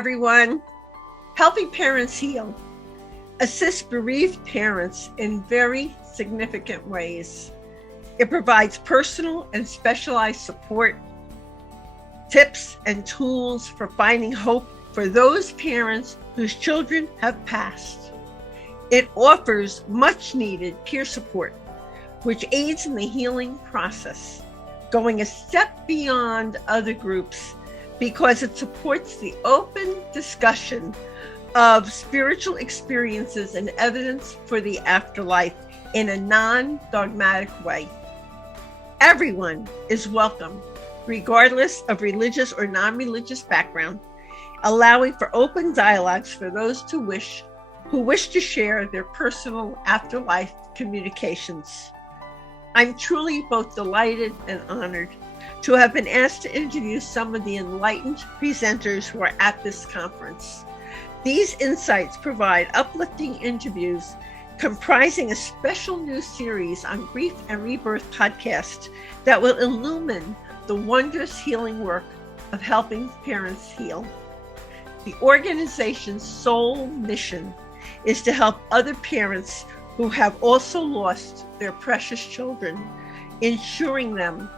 everyone. Helping Parents Heal assists bereaved parents in very significant ways. It provides personal and specialized support, tips and tools for finding hope for those parents whose children have passed. It offers much needed peer support, which aids in the healing process, going a step beyond other groups because it supports the open discussion of spiritual experiences and evidence for the afterlife in a non-dogmatic way. Everyone is welcome, regardless of religious or non-religious background, allowing for open dialogues for those who wish to share their personal afterlife communications. I'm truly both delighted and honored to have been asked to interview some of the enlightened presenters who are at this conference. These insights provide uplifting interviews comprising a special new series on Grief and Rebirth Podcast that will illumine the wondrous healing work of helping parents heal. The organization's sole mission is to help other parents who have also lost their precious children, ensuring them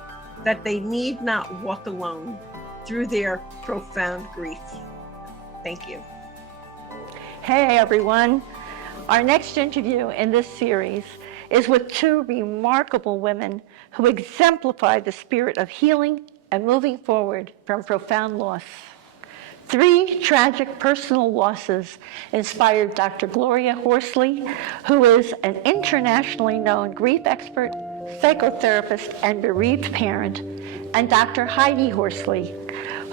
that they need not walk alone through their profound grief. Thank you. Hey everyone. Our next interview in this series is with two remarkable women who exemplify the spirit of healing and moving forward from profound loss. Three tragic personal losses inspired Dr. Gloria Horsley, who is an internationally known grief expert, psychotherapist, and bereaved parent, and Dr. Heidi Horsley,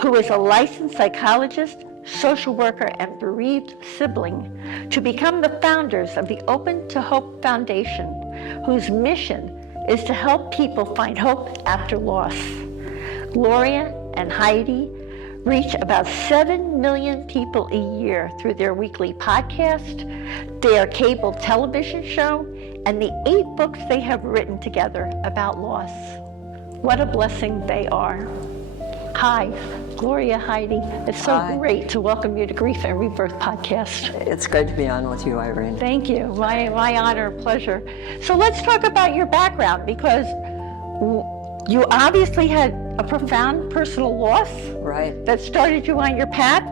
who is a licensed psychologist, social worker, and bereaved sibling, to become the founders of the Open to Hope Foundation, whose mission is to help people find hope after loss. Gloria and Heidi reach about 7 million people a year through their weekly podcast, their cable television show, and the 8 books they have written together about loss. What a blessing they are. Hi, Gloria, Heidi. It's so great to welcome you to Grief and Rebirth Podcast. It's great to be on with you, Irene. Thank you. My honor, pleasure. So let's talk about your background, because you obviously had a profound personal loss that started you on your path.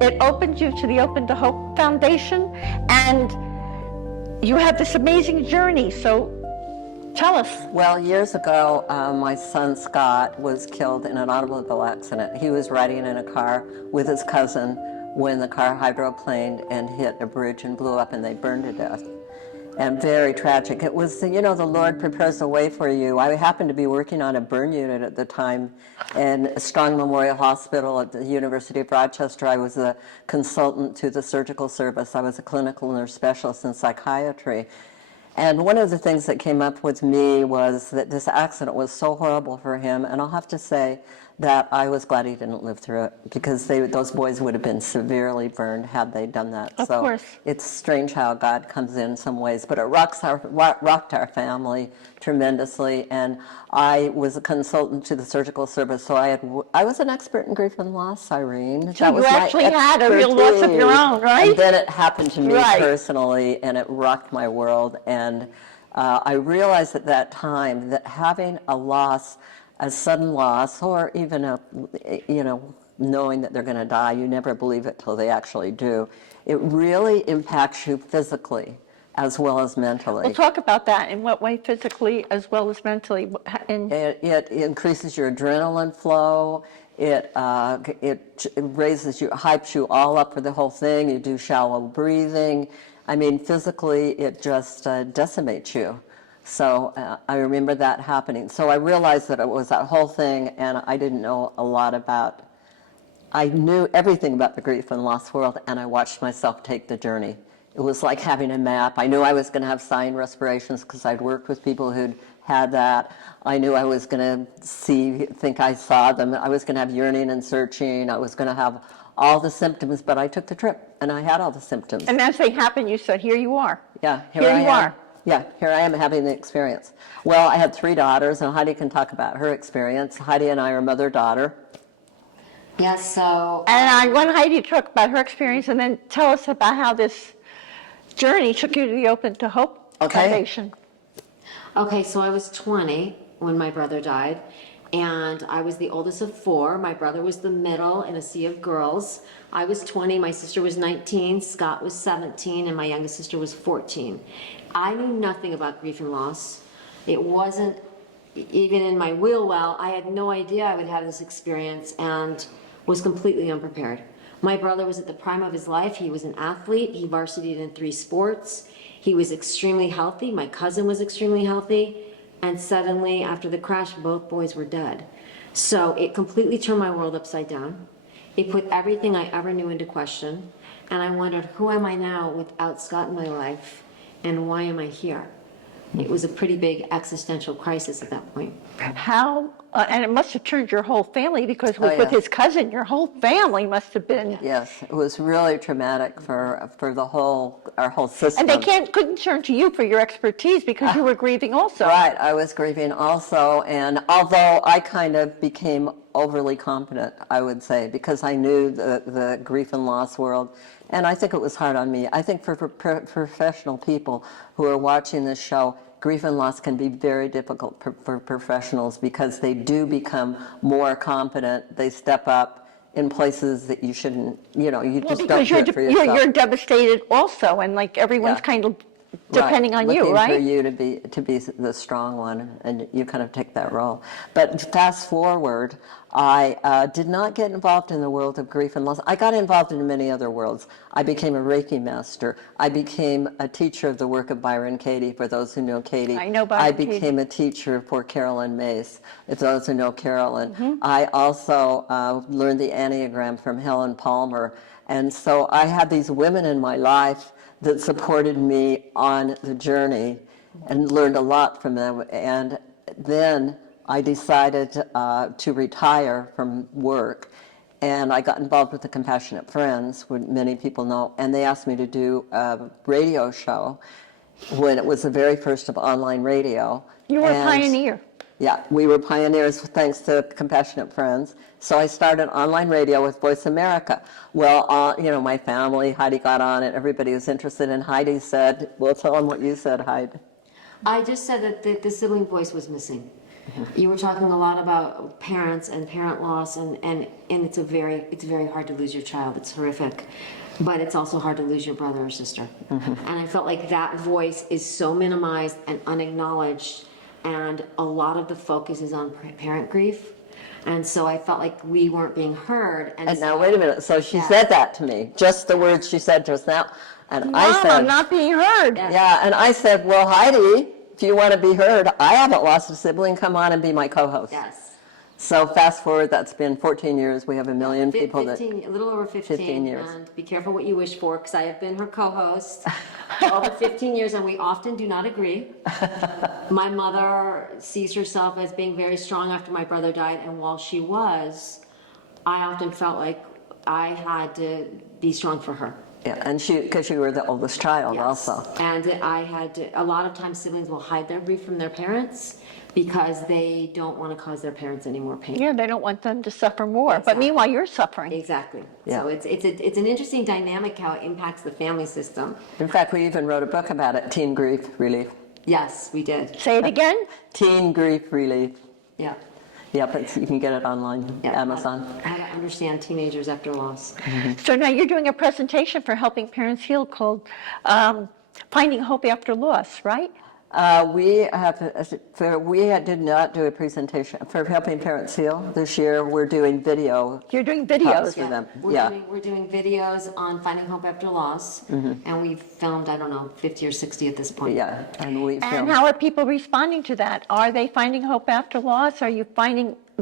It opened you to the Open to Hope Foundation, and you have this amazing journey. So tell us. Well, years ago, my son Scott was killed in an automobile accident. He was riding in a car with his cousin when the car hydroplaned and hit a bridge and blew up, and they burned to death. And very tragic. It was, the Lord prepares a way for you. I happened to be working on a burn unit at the time in Strong Memorial Hospital at the University of Rochester. I was a consultant to the surgical service. I was a clinical nurse specialist in psychiatry. And one of the things that came up with me was that this accident was so horrible for him, and I'll have to say that I was glad he didn't live through it, because those boys would have been severely burned had they done that. Of course. It's strange how God comes in some ways, but it rocked our family tremendously. And I was a consultant to the surgical service, so I was an expert in grief and loss, Irene. So you actually had a real loss of your own, right? And then it happened to me personally, and it rocked my world. And I realized at that time that having a loss, a sudden loss, or even knowing that they're going to die, you never believe it till they actually do. It really impacts you physically as well as mentally. We'll talk about that. In what way, physically as well as mentally? It increases your adrenaline flow. It raises you, hypes you all up for the whole thing. You do shallow breathing. I mean, physically, it just decimates you. So I remember that happening. So I realized that it was that whole thing, and I didn't know a lot about, I knew everything about the grief and loss world, and I watched myself take the journey. It was like having a map. I knew I was going to have sign respirations because I'd worked with people who'd had that. I knew I was going to think I saw them. I was going to have yearning and searching. I was going to have all the symptoms, but I took the trip, and I had all the symptoms. And as they happened, you said, here you are. Yeah, here you are. Yeah, here I am having the experience. Well, I had 3 daughters, and Heidi can talk about her experience. Heidi and I are mother-daughter. Yes, so... And I want Heidi to talk about her experience and then tell us about how this journey took you to the Open to Hope Foundation. Okay, so I was 20 when my brother died, and I was the oldest of four. My brother was the middle in a sea of girls. I was 20, my sister was 19, Scott was 17, and my youngest sister was 14. I knew nothing about grief and loss. It wasn't even in my wheel well. I had no idea I would have this experience and was completely unprepared. My brother was at the prime of his life. He was an athlete. He varsityed in 3 sports. He was extremely healthy. My cousin was extremely healthy. And suddenly, after the crash, both boys were dead. So it completely turned my world upside down. It put everything I ever knew into question. And I wondered, who am I now without Scott in my life? And why am I here? It was a pretty big existential crisis at that point. How, and it must have turned your whole family, because with his cousin, your whole family must have been. Yes, it was really traumatic for our whole system. And they couldn't turn to you for your expertise because you were grieving also. Right, I was grieving also, and although I kind of became overly competent, I would say, because I knew the grief and loss world, and I think it was hard on me. I think for professional people who are watching this show, grief and loss can be very difficult for professionals because they do become more competent. They step up in places that you shouldn't, you just don't do it for yourself. You're devastated also, and like everyone's kind of depending on you, right? Looking for you to be the strong one, and you kind of take that role. But fast forward, I did not get involved in the world of grief and loss. I got involved in many other worlds. I became a Reiki master. I became a teacher of the work of Byron Katie, for those who know Katie. I know Byron Katie. I became a teacher for Carolyn Mace, if those who know Carolyn. Mm-hmm. I also learned the Enneagram from Helen Palmer. And so I had these women in my life that supported me on the journey and learned a lot from them. And then I decided to retire from work, and I got involved with the Compassionate Friends, which many people know, and they asked me to do a radio show when it was the very first of online radio. You were a pioneer. Yeah, we were pioneers thanks to Compassionate Friends. So I started online radio with Voice America. Well, my family, Heidi got on it, everybody was interested, and Heidi said, well, tell them what you said, Heidi. I just said that the sibling voice was missing. Mm-hmm. You were talking a lot about parents and parent loss, and it's very hard to lose your child. It's horrific. But it's also hard to lose your brother or sister. Mm-hmm. And I felt like that voice is so minimized and unacknowledged, and a lot of the focus is on parent grief. And so I felt like we weren't being heard. And so, now, wait a minute. So she said that to me, just the words she said just now. And Mom, I said, I'm not being heard. Yeah, and I said, well, Heidi, if you want to be heard, I haven't lost a sibling. Come on and be my co-host. Yes. So fast forward, that's been 14 years. We have 1 million people 15, a little over 15 years. And be careful what you wish for, because I have been her co-host for over 15 years, and we often do not agree. My mother sees herself as being very strong after my brother died, and while she was, I often felt like I had to be strong for her. Yeah, and because you were the oldest child. Yes. Also. And I had to, a lot of times siblings will hide their grief from their parents because they don't want to cause their parents any more pain. Yeah, they don't want them to suffer more. Exactly. But meanwhile, you're suffering. Exactly. Yeah. So it's an interesting dynamic how it impacts the family system. In fact, we even wrote a book about it, Teen Grief Relief. Yes, we did. Say it again? Teen Grief Relief. Yeah. Yep, you can get it online, Amazon. How to understand teenagers after loss. Mm-hmm. So now you're doing a presentation for Helping Parents Heal called Finding Hope After Loss, right? We did not do a presentation for Helping Parents Heal this year. We're doing video. You're doing videos for them. We're doing videos on finding hope after loss, and we've filmed 50 or 60 at this point. Yeah, and how are people responding to that? Are they finding hope after loss? Are you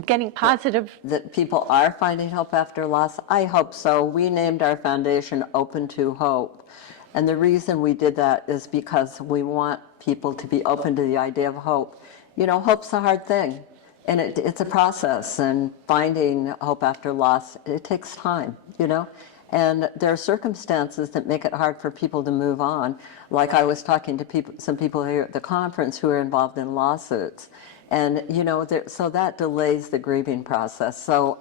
getting positive? That people are finding hope after loss? I hope so. We named our foundation Open to Hope. And the reason we did that is because we want people to be open to the idea of hope. Hope's a hard thing, and it's a process, and finding hope after loss, it takes time, And there are circumstances that make it hard for people to move on. Like I was talking to some people here at the conference who are involved in lawsuits. And, so that delays the grieving process. So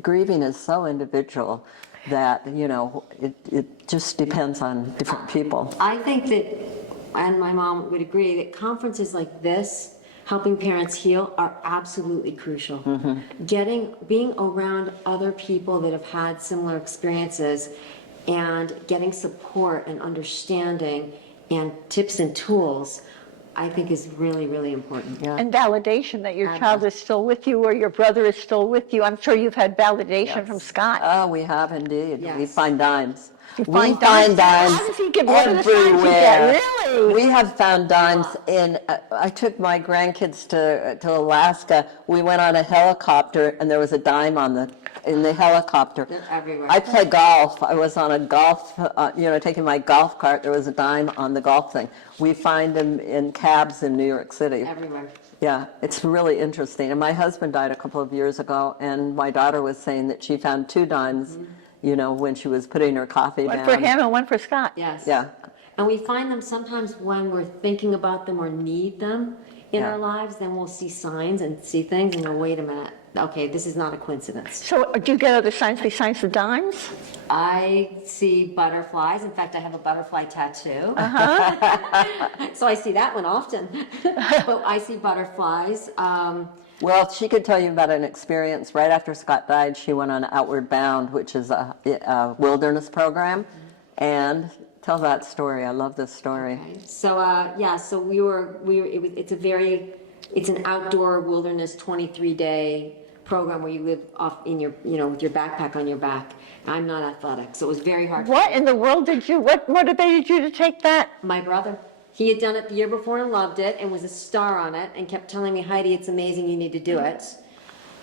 grieving is so individual that, it just depends on different people. I think that, and my mom would agree, that conferences like this, helping parents heal, are absolutely crucial. Being around other people that have had similar experiences and getting support and understanding and tips and tools, I think is really, really important. Yeah. And validation that your child is still with you or your brother is still with you. I'm sure you've had validation from Scott. Oh, we have indeed. Yes. We find dimes. We find dimes How does he give what are the signs you everywhere. get? Really? We have found dimes in. I took my grandkids to Alaska. We went on a helicopter, and there was a dime in the helicopter. They're everywhere. I play golf. I was on a golf, taking my golf cart. There was a dime on the golf thing. We find them in cabs in New York City. Everywhere. Yeah, it's really interesting. And my husband died a couple of years ago, and my daughter was saying that she found 2 dimes, when she was putting her coffee down. One for him and one for Scott. Yes. Yeah. And we find them sometimes when we're thinking about them or need them in Yeah. our lives, then we'll see signs and see things and go, wait a minute, okay, this is not a coincidence. So do you get other signs besides the dimes? I see butterflies. In fact, I have a butterfly tattoo. So I see that one often. But I see butterflies. Well, she could tell you about an experience right after Scott died. She went on Outward Bound, which is a wilderness program, and tell that story. I love this story. Okay. So it's an outdoor wilderness 23-day program where you live off in your, with your backpack on your back. I'm not athletic, so it was very hard. What in the world what motivated you to take that? My brother. He had done it the year before and loved it and was a star on it and kept telling me, Heidi, it's amazing, you need to do it.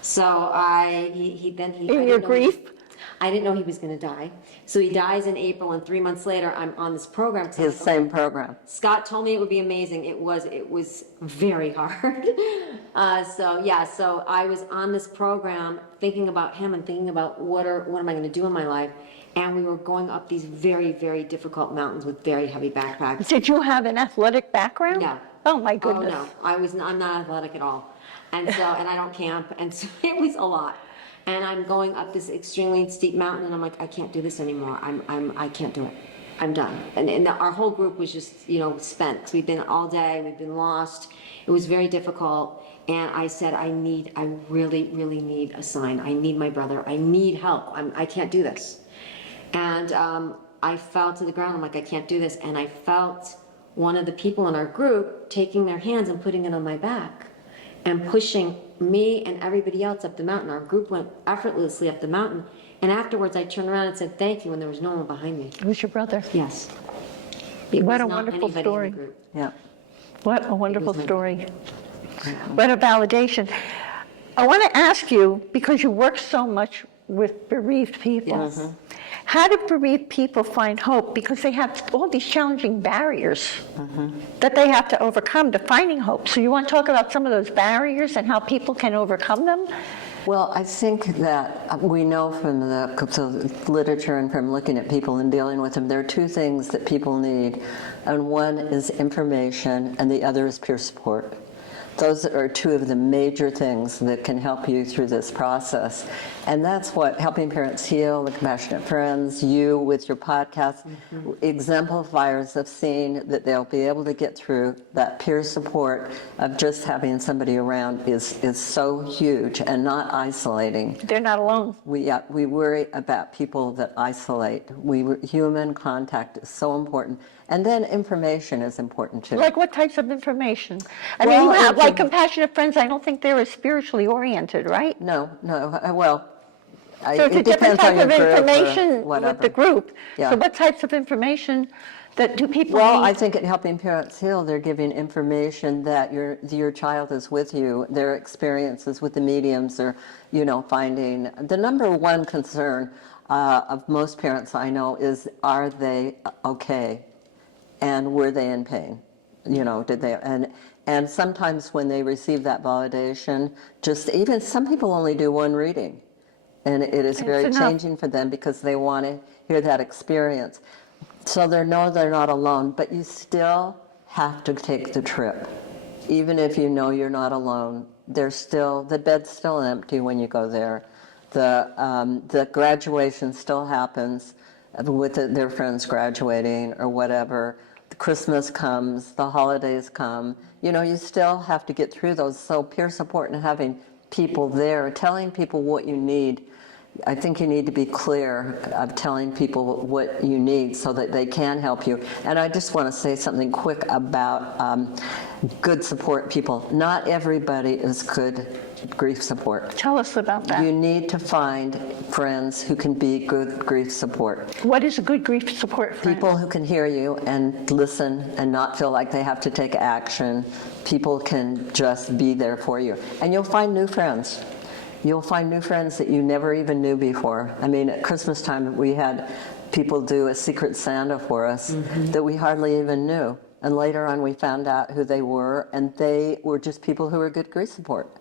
So In your grief? I didn't know he was going to die. So he dies in April, and 3 months later, I'm on this program. His same program. Scott told me it would be amazing. It was very hard. So I was on this program thinking about him and thinking about what am I going to do in my life. And we were going up these very, very difficult mountains with very heavy backpacks. Did you have an athletic background? No. Oh my goodness. Oh no, I'm not athletic at all. And so, and I don't camp, and so it was a lot. And I'm going up this extremely steep mountain, and I'm like, I can't do this anymore. I can't do it. I'm done. And our whole group was just, spent. We've been all day. We've been lost. It was very difficult. And I said, I really, really need a sign. I need my brother. I need help. I can't do this. And I fell to the ground. I'm like, I can't do this. And I felt one of the people in our group taking their hands and putting it on my back and pushing me and everybody else up the mountain. Our group went effortlessly up the mountain. And afterwards, I turned around and said, thank you, when there was no one behind me. It was your brother. Yes. What a wonderful story. Yeah. What a wonderful story. What a validation. I want to ask you, because you work so much with bereaved people, Yes. How do bereaved people find hope? Because they have all these challenging barriers that they have to overcome to finding hope. So you want to talk about some of those barriers and how people can overcome them? Well, I think that we know from the literature and from looking at people and dealing with them, there are 2 things that people need, and one is information and the other is peer support. Those are 2 of the major things that can help you through this process. And that's what Helping Parents Heal, the Compassionate Friends, you with your podcast, exemplifiers of seeing that they'll be able to get through that peer support of just having somebody around is so huge and not isolating. They're not alone. We worry about people that isolate. Human contact is so important. And then information is important too. Like what types of information? I Well, mean, you have like Compassionate Friends, I don't think they're as spiritually oriented, right? No. So it's a different type of information with the group. Yeah. So what types of information that do people Well, need? I think at Helping Parents Heal, they're giving information that your child is with you, their experiences with the mediums, or finding. The number one concern of most parents I know is, are they okay, and were they in pain? Did they? And sometimes when they receive that validation, just even some people only do one reading. And it is very changing for them because they want to hear that experience. So they know they're not alone, but you still have to take the trip. even if you know you're not alone, the bed's still empty when you go there. The graduation still happens with their friends graduating or whatever. Christmas comes, the holidays come. You still have to get through those. So peer support and having people there, telling people what you need. I think you need to be clear of telling people what you need so that they can help you. And I just want to say something quick about good support people. Not everybody is good grief support. Tell us about that. You need to find friends who can be good grief support. What is a good grief support friend? People who can hear you and listen and not feel like they have to take action. People can just be there for you. And you'll find new friends. You'll find new friends that you never even knew before. I mean, at Christmas time, we had people do a Secret Santa for us that we hardly even knew. And later on, we found out who they were, and they were just people who were good grief support.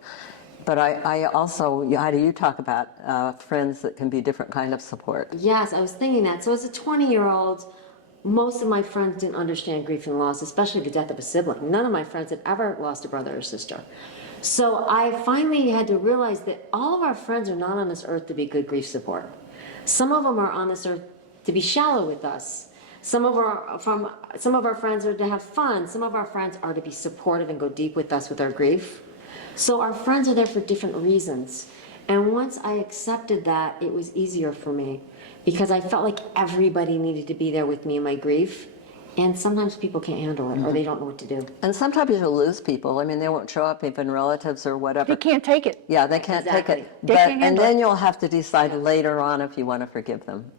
But I also, Heidi, you talk about friends that can be different kind of support. Yes, I was thinking that. So as a 20-year-old, most of my friends didn't understand grief and loss, especially the death of a sibling. None of my friends had ever lost a brother or sister. So I finally had to realize that all of our friends are not on this earth to be good grief support. Some of them are on this earth to be shallow with us. Some of our friends are to have fun. Some of our friends are to be supportive and go deep with us with our grief. So our friends are there for different reasons. And once I accepted that, it was easier for me because I felt like everybody needed to be there with me in my grief. And sometimes people can't handle it or they don't know what to do. And sometimes you'll lose people. I mean, they won't show up, even relatives or whatever. They can't take it. Yeah, they can't take it. They can't handle and then it. you'll have to decide later on if you want to forgive them.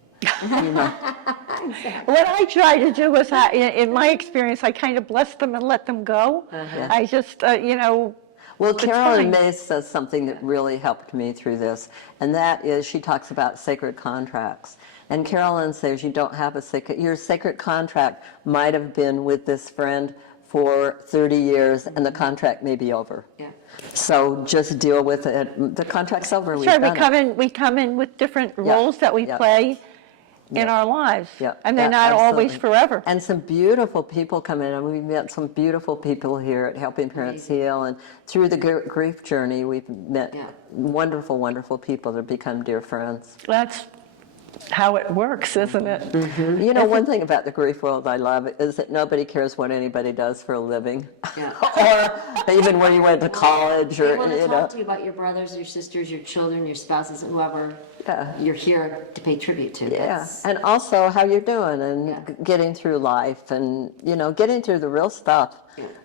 What I try to do is, in my experience, I kind of bless them and let them go. I just, Well, Carolyn fine. Mays says something that really helped me through this, and that is she talks about sacred contracts. And Carolyn says you don't have your sacred contract might have been with this friend for 30 years, and the contract may be over. Yeah. So just deal with it. The contract's over. sure, we come in with different roles that we play in our lives, and they're not always forever. And some beautiful people come in, and we met some beautiful people here at Helping Parents Heal, and through the grief journey, we've met wonderful, wonderful people that become dear friends. That's how it works, isn't it? Mm-hmm. You know, one thing about the grief world I love is that nobody cares what anybody does for a living, or even where you went to college, or They want to talk to you about your brothers, your sisters, your children, your spouses, and whoever you're here to pay tribute to. And also how you're doing and getting through life, and getting through the real stuff.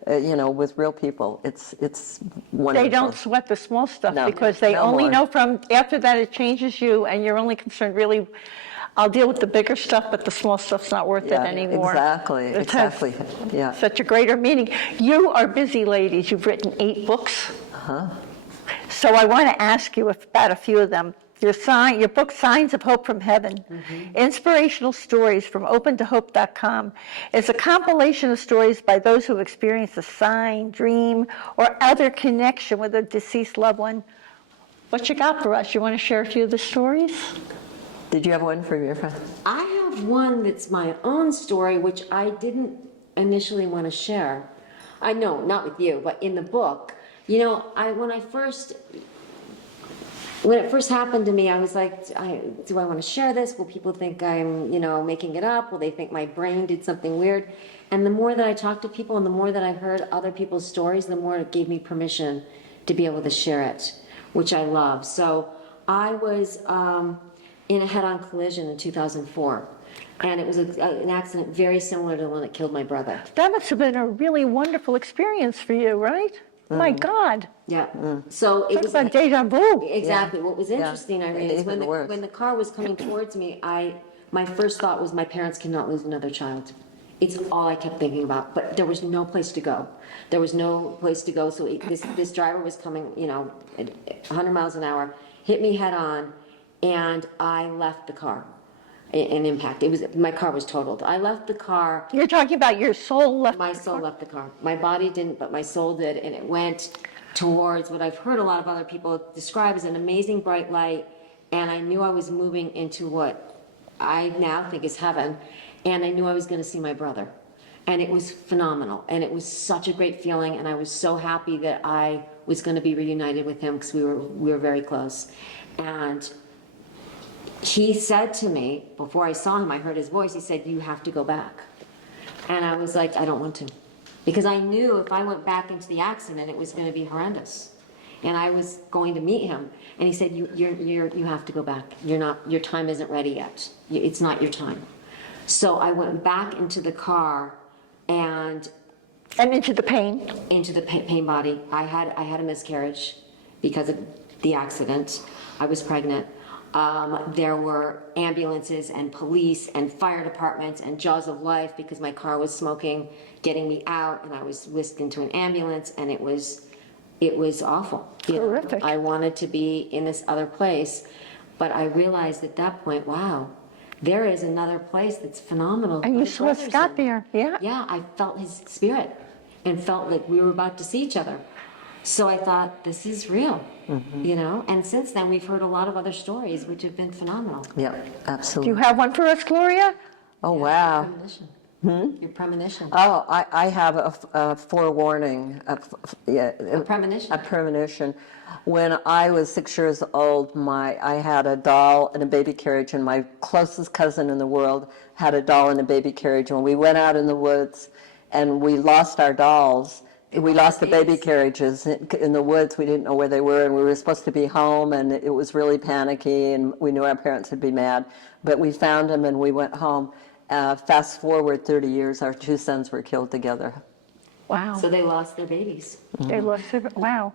With real people, it's wonderful. They don't sweat the small stuff because they only know from after that it changes you, and you're only concerned really. I'll deal with the bigger stuff, but the small stuff's not worth it anymore. Exactly. Yeah. Such a greater meaning. You are busy ladies. You've written 8 books. So I want to ask you about a few of them. Your book, Signs of Hope from Heaven, inspirational stories from opentohope.com, is a compilation of stories by those who have experienced a sign, dream, or other connection with a deceased loved one. What you got for us? You want to share a few of the stories? Did you have one from your friend? I have one that's my own story, which I didn't initially want to share. I know, not with you, but in the book. When it first happened to me, I was like, do I want to share this? Will people think I'm, making it up? Will they think my brain did something weird? And the more that I talked to people and the more that I heard other people's stories, the more it gave me permission to be able to share it, which I love. So I was in a head-on collision in 2004. And it was an accident very similar to the one that killed my brother. That must have been a really wonderful experience for you, right? My God. Yeah. So it was about deja vu. Exactly. What was interesting, Irene, is when the car was coming towards me, my first thought was my parents cannot lose another child. It's all I kept thinking about. But there was no place to go. So this driver was coming, at 100 miles an hour, hit me head on, and I left the car. An impact. My car was totaled. I left the car. You're talking about your soul left. My soul left the car. My body didn't, but my soul did, and it went towards what I've heard a lot of other people describe as an amazing bright light. And I knew I was moving into what I now think is heaven, and I knew I was going to see my brother. And it was phenomenal. And it was such a great feeling. And I was so happy that I was going to be reunited with him because we were very close. And he said to me, before I saw him, I heard his voice, he said, "You have to go back." And I was like, I don't want to. Because I knew if I went back into the accident, it was going to be horrendous. And I was going to meet him. And he said, you have to go back. Your time isn't ready yet. It's not your time. So I went back into the car and into the pain. Into the pain body. I had a miscarriage because of the accident. I was pregnant. There were ambulances and police and fire departments and jaws of life because my car was smoking, getting me out, and I was whisked into an ambulance, and it was awful. Horrific. I wanted to be in this other place, but I realized at that point, wow, there is another place that's phenomenal. And you saw Scott there, yeah? Yeah, I felt his spirit and felt like we were about to see each other. So I thought, this is real, you know? And since then, we've heard a lot of other stories, which have been phenomenal. Yeah, Do absolutely. you have one for us, Gloria? Oh, wow. Premonition. Your premonition. Oh, I have a forewarning. A premonition. A premonition. When I was 6 years old, I had a doll in a baby carriage, and my closest cousin in the world had a doll in a baby carriage. When we went out in the woods and we lost our dolls, we lost the baby carriages in the woods. We didn't know where they were, and we were supposed to be home, and it was really panicky, and we knew our parents would be mad. But we found them, and we went home. Fast forward 30 years, our two sons were killed together. Wow. So they lost their babies. They lost their, wow.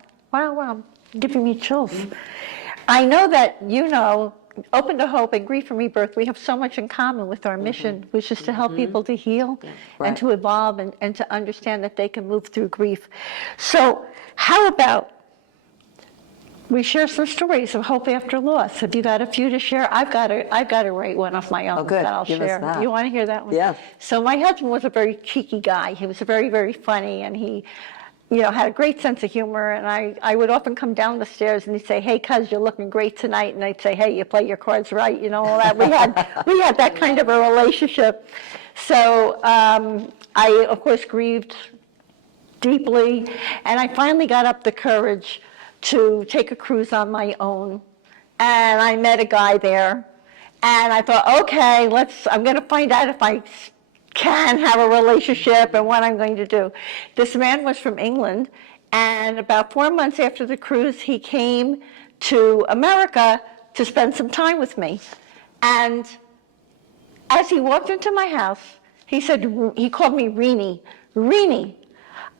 Giving me chills. I know that, Open to Hope and Grief and Rebirth, we have so much in common with our mission, which is to help people to heal and to evolve and to understand that they can move through grief. So how about we share some stories of hope after loss? Have you got a few to share? I've got to write one off my own that I'll share. Us that. You want to hear that one? Yeah. So my husband was a very cheeky guy. He was very, very funny, and he had a great sense of humor, and I would often come down the stairs and he'd say, "Hey, cuz, you're looking great tonight," and I'd say, "Hey, you play your cards right," all that. We had that kind of a relationship. So I, of course, grieved deeply, and I finally got up the courage to take a cruise on my own, and I met a guy there, and I thought, okay, I'm going to find out if I can have a relationship and what I'm going to do. This man was from England, and about 4 months after the cruise, he came to America to spend some time with me. And as he walked into my house, he called me Renee.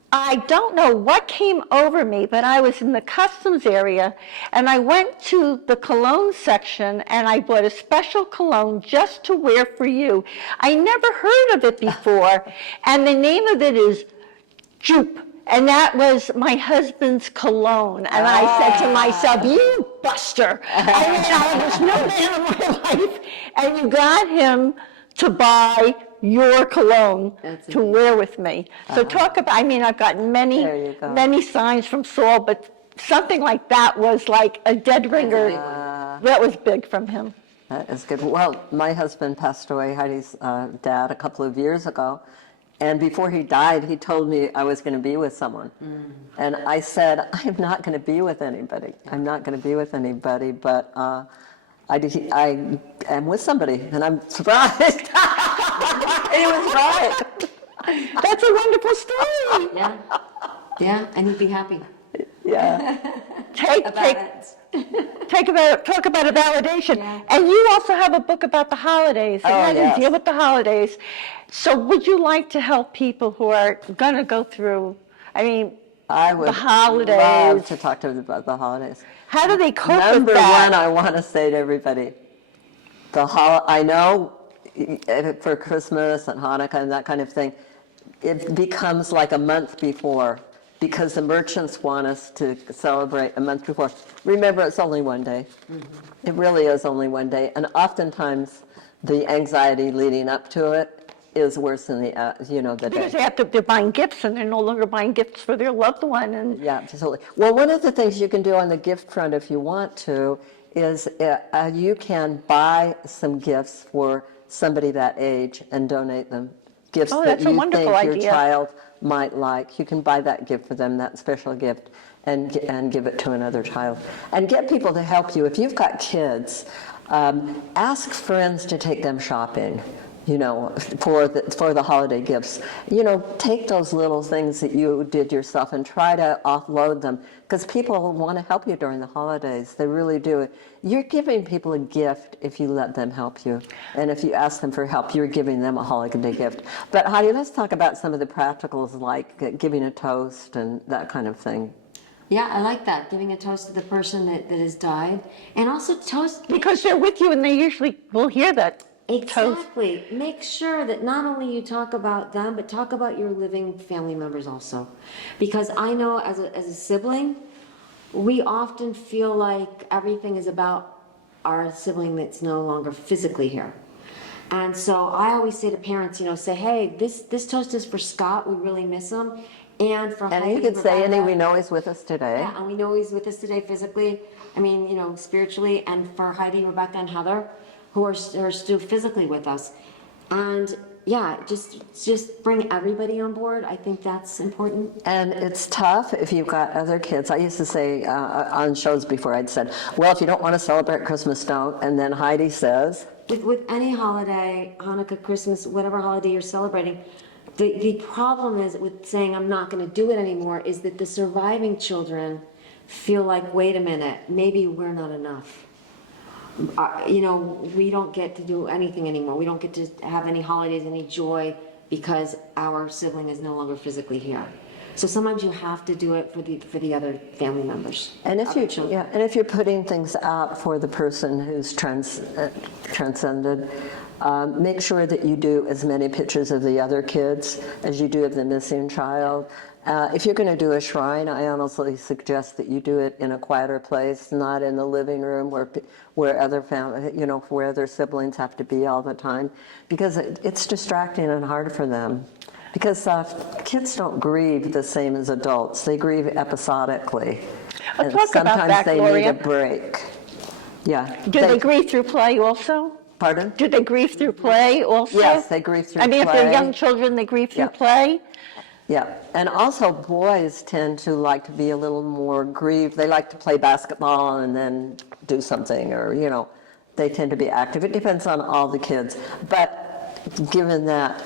I don't know what came over me, but I was in the customs area, and I went to the cologne section, and I bought a special cologne just to wear for you. I never heard of it before, and the name of it is Jupe, and that was my husband's cologne. And I said to myself, "You buster! I was no man in my life, and you got him to buy your cologne to wear with me." So talk about, I've gotten many signs from Saul, but something like that was like a dead ringer. That was big from him. That is good. Well, my husband passed away, Heidi's dad, a couple of years ago. And before he died, he told me I was going to be with someone. And I said, I'm not going to be with anybody. I'm not going to be with anybody, but I am with somebody, and I'm surprised. He was right. That's a wonderful story. Yeah, and you'd be happy. Yeah. Talk about a validation. Yeah. And you also have a book about the holidays. Deal with the holidays. So would you like to help people who are going to go through, the holidays? I would love to talk to them about the holidays. How do they cope with that? Number one, I want to say to everybody, I know for Christmas and Hanukkah and that kind of thing, it becomes like a month before, because the merchants want us to celebrate a month before. Remember, it's only one day. It really is only one day. And oftentimes, the anxiety leading up to it is worse than the day. Because they're buying gifts, and they're no longer buying gifts for their loved one. And yeah, absolutely. Well, one of the things you can do on the gift front, if you want to, is you can buy some gifts for somebody that age and donate them. gifts Oh, that that's a you wonderful think your idea. child might like. You can buy that gift for them, that special gift, and give it to another child. And get people to help you. If you've got kids, ask friends to take them shopping, you know, for the holiday gifts. You know, take those little things that you did yourself and try to offload them, because people want to help you during the holidays. They really do. You're giving people a gift if you let them help you. And if you ask them for help, you're giving them a holiday gift. But Heidi, let's talk about some of the practicals, like giving a toast and that kind of thing. Yeah, I like that. Giving a toast to the person that has died. And also toast. Because they're with you and they usually will hear that toast. Exactly. Make sure that not only you talk about them, but talk about your living family members also. Because I know as a sibling, we often feel like everything is about our sibling that's no longer physically here. And so I always say to parents, you know, say, hey, this toast is for Scott. We really miss him. And for Heidi, you could say, Annie, we know he's with us today. Yeah, and we know he's with us today physically. I mean, you know, spiritually. And for Heidi, Rebecca, and Heather, who are still physically with us. And yeah, just bring everybody on board. I think that's important. And it's tough if you've got other kids. I used to say on shows before, I'd said, well, if you don't want to celebrate Christmas, don't. And then Heidi says, With any holiday, Hanukkah, Christmas, whatever holiday you're celebrating, the problem is with saying I'm not going to do it anymore is that the surviving children feel like, wait a minute, maybe we're not enough. You know, we don't get to do anything anymore. We don't get to have any holidays, any joy, because our sibling is no longer physically here. So sometimes you have to do it for the other family members. and if you're putting things out for the person who's transcended, make sure that you do as many pictures of the other kids as you do of the missing child. If you're going to do a shrine, I honestly suggest that you do it in a quieter place, not in the living room where other family, you know, where other siblings have to be all the time, because it's distracting and hard for them. Because kids don't grieve the same as adults; they grieve episodically, and talk sometimes about that, they Gloria. need a break. Yeah. Do they grieve through play also? Pardon? Do they grieve through play also? Yes, they grieve through I mean, play. if they're young children, they grieve through Yeah. play. Yeah, and also boys tend to like to be a little more grieved. They like to play basketball and then do something, or, you know, they tend to be active. It depends on all the kids. But given that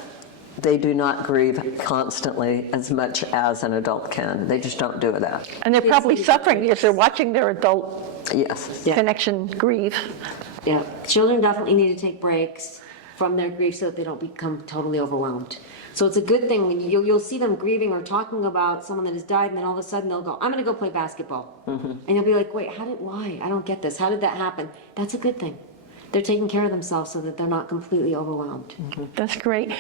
they do not grieve constantly as much as an adult can, they just don't do that. And they're probably suffering because they're watching their adult Yes. connection grieve. Yeah, children definitely need to take breaks from their grief so that they don't become totally overwhelmed. So it's a good thing when you'll see them grieving or talking about someone that has died, and then all of a sudden they'll go, I'm going to go play basketball. And you'll be like, wait, why? I don't get this. How did that happen? That's a good thing. They're taking care of themselves so that they're not completely overwhelmed. That's great.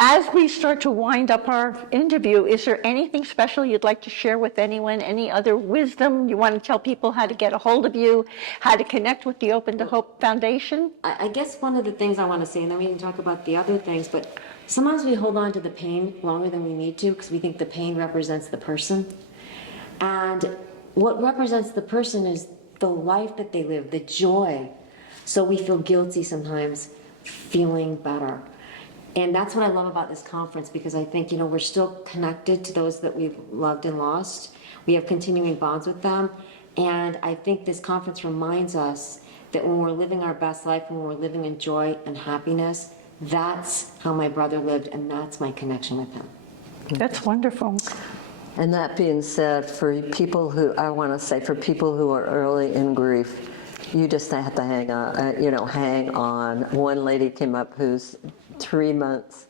As we start to wind up our interview, is there anything special you'd like to share with anyone? Any other wisdom? You want to tell people how to get a hold of you, how to connect with the Open to Hope Foundation? I guess one of the things I want to say, and then we can talk about the other things, but sometimes we hold on to the pain longer than we need to because we think the pain represents the person. And what represents the person is the life that they live, the joy. So we feel guilty sometimes feeling better. And that's what I love about this conference, because I think, you know, we're still connected to those that we've loved and lost. We have continuing bonds with them. And I think this conference reminds us that when we're living our best life, when we're living in joy and happiness, that's how my brother lived, and that's my connection with him. That's wonderful. And that being said, for people who are early in grief, you just have to hang on, hang on. One lady came up who's 3 months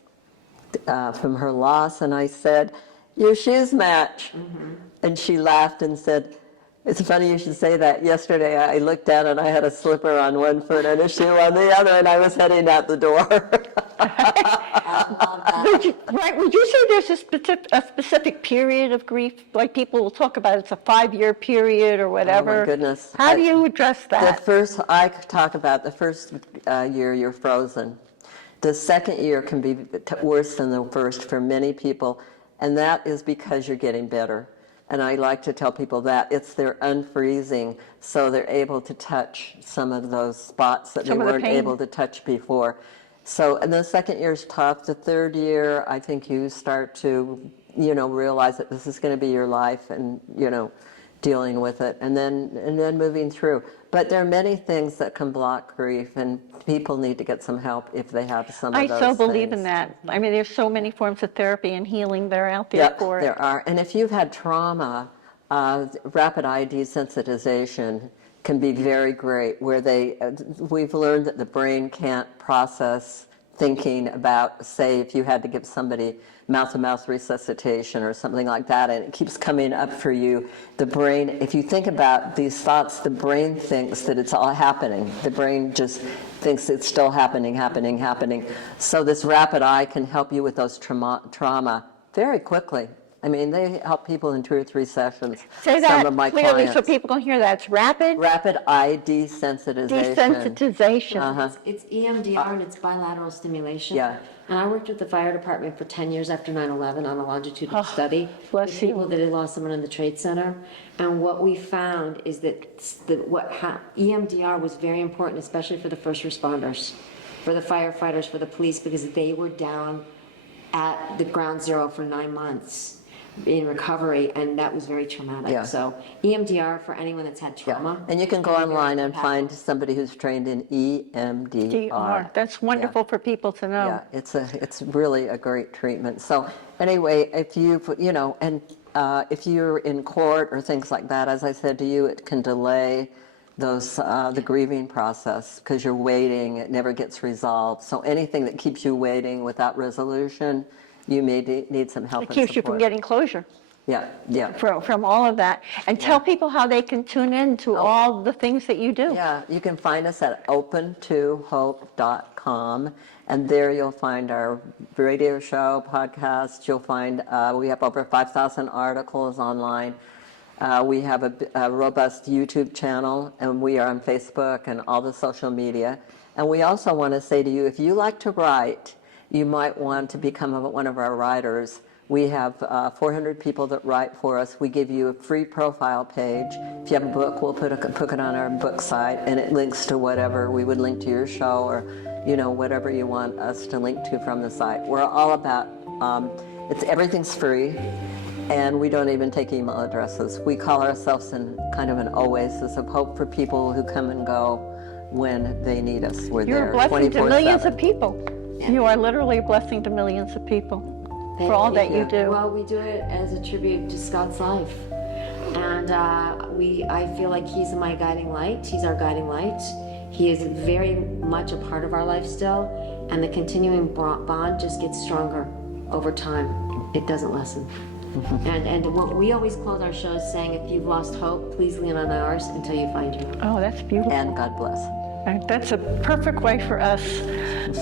from her loss, and I said, your shoes match. And she laughed and said, it's funny you should say that. Yesterday I looked down and I had a slipper on one foot and a shoe on the other, and I was heading out the door. Would you say there's a specific period of grief? Like people will talk about it's a 5-year period or whatever. Oh my goodness. How do you address that? I talk about the first year you're frozen. The second year can be worse than the first for many people, and that is because you're getting better. And I like to tell people that it's their unfreezing, so they're able to touch some of those spots that they weren't able to touch before. So, and the second year is tough. The third year, I think you start to, realize that this is going to be your life, and dealing with it, and then moving through. But there are many things that can block grief, and people need to get some help if they have some of those I so believe things. in that. I mean, there's so many forms of therapy and healing that are out there for it. There are. And if you've had trauma, rapid eye desensitization can be very great, where we've learned that the brain can't process thinking about, say, if you had to give somebody mouth-to-mouth resuscitation or something like that, and it keeps coming up for you, the brain, if you think about these thoughts, the brain thinks that it's all happening. The brain just thinks it's still happening. So this rapid eye can help you with those trauma very quickly. I mean, they help people in 2 or 3 sessions. Say Some that of my clearly clients. so people can hear that. It's rapid Eye desensitization. desensitization. It's EMDR and it's bilateral stimulation. Yeah. And I worked with the fire department for 10 years after 9/11 on a longitudinal study bless with you. people that had lost someone in the Trade Center. And what we found is that EMDR was very important, especially for the first responders, for the firefighters, for the police, because they were down at the ground zero for 9 months in recovery, and that was very traumatic. Yeah. So EMDR for anyone that's had trauma. And you can go online and find somebody who's trained in EMDR. DR. That's wonderful for people to know. Yeah, it's really a great treatment. So anyway, if if you're in court or things like that, as I said to you, it can delay the grieving process because you're waiting, it never gets resolved. So anything that keeps you waiting without resolution, you may need some help It and keeps you from support. getting closure Yeah. from all of that. And tell people how they can tune in to all the things that you do. Yeah, you can find us at open2hope.com, and there you'll find our radio show, podcast. You'll find we have over 5,000 articles online. We have a robust YouTube channel, and we are on Facebook and all the social media. And we also want to say to you, if you like to write, you might want to become one of our writers. We have 400 people that write for us. We give you a free profile page. If you have a book, we'll put it on our book site, and it links to whatever. We would link to your show or, whatever you want us to link to from the site. We're all about, everything's free, and we don't even take email addresses. We call ourselves kind of an oasis of hope for people who come and go when they need us. We're You're there a blessing to 24/7. millions of people. You are literally a blessing to millions of people for all that you do. Well, we do it as a tribute to Scott's life. And I feel like he's my guiding light. He's our guiding light. He is very much a part of our life still. And the continuing bond just gets stronger over time. It doesn't lessen. And what we always close our shows saying, if you've lost hope, please lean on ours until you find your own. Oh, that's beautiful. And God bless. And that's a perfect way for us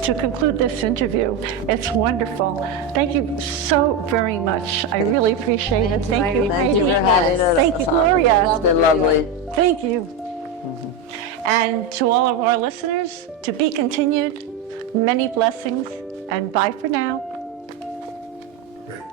to conclude this interview. It's wonderful. Thank you so very much. I really appreciate it. Thank you, Thank you Heidi. for having us. Thank you, Gloria. It's been lovely. Thank you. And to all of our listeners, to be continued, many blessings, and bye for now. Right.